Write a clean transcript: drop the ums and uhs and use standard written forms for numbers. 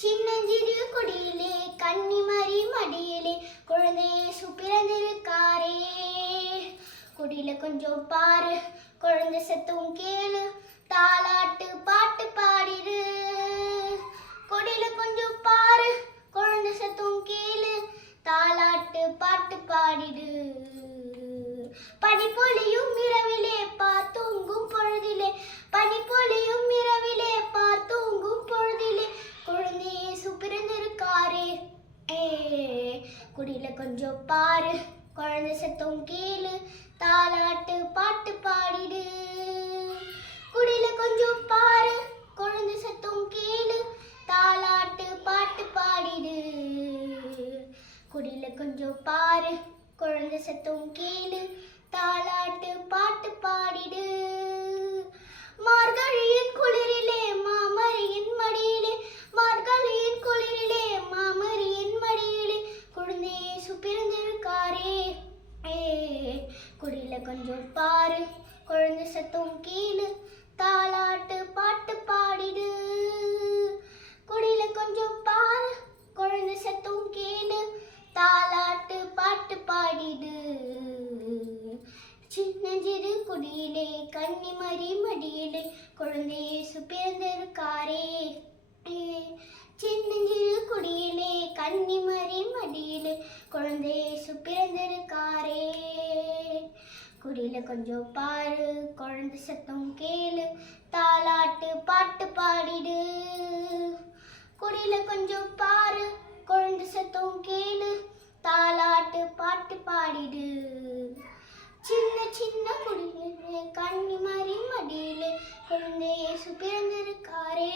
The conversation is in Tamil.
சின்னஞ்சிறு கொடியிலே கன்னிமரி மடியிலே குழந்தை இயேசு பிறந்திருக்காரே. கொடியில கொஞ்சம் பாரு, குழந்தை சத்தம் கேளு, தாலாட்டு பாட்டு பாடிடு. கொடியில கொஞ்சம் பாரு, குழந்தை சத்தம் கேளு, தாலாட்டு பாட்டு பாடிடு. பனிப்பொழியும் இரவிலே பார்த்தூங்கும் பொழுதிலே, பனிப்பொழியும் இரவிலே பார்த்தூங்கும் பொழுதிலே குழந்தை இயேசு பிறந்திருக்காரே. குடியில கொஞ்சம் பாரு, குழந்தை சத்தம் கேளு, தாலாட்டு பாட்டு பாடிடு. குடியில கொஞ்சம் பாரு, குழந்தை சத்தம் கேளு, தாலாட்டு பாட்டு பாடிடு. குடியில கொஞ்சம் பாரு, குழந்தை சத்தம் கேளு, தாலாட்டு பாட்டு பாடிடு. மார்கழியின் குளிரிலே மாமரியின் மடியிலே, மார்கழியின் குளிரிலே மாமரியின் மடியிலே குழந்தை இயேசு பிறந்திருக்காரே. குடியில கொஞ்சம் பாரு, குழந்தை சத்தம் கேளு, தாலாட்டு பாட்டு பாடிடு. குடியில கொஞ்சம் பாரு, குழந்தை சத்தம் கேளு, தாலாட்டு பாட்டு பாடிடு. சின்னஞ்சிறு குடியிலே கன்னிமரி மடியிலே குழந்தை இயேசு பிறந்திருக்காரே. சின்னஞ்சிறு குடியிலே கன்னிமரி மடியிலே குழந்தை இயேசு பிறந்திருக்காரே. குடியில கொஞ்சம் பாரு, குழந்தை சத்தம் கேளு, தாலாட்டு பாட்டு பாடிடு. குடியில கொஞ்சம் பாரு, குழந்தை சத்தம் கேளு, தாலாட்டு பாட்டு பாடிடு. சின்ன சின்ன குடியிலே கன்னிமரி மடியிலே குழந்தை இயேசு பிறந்திருக்காரே.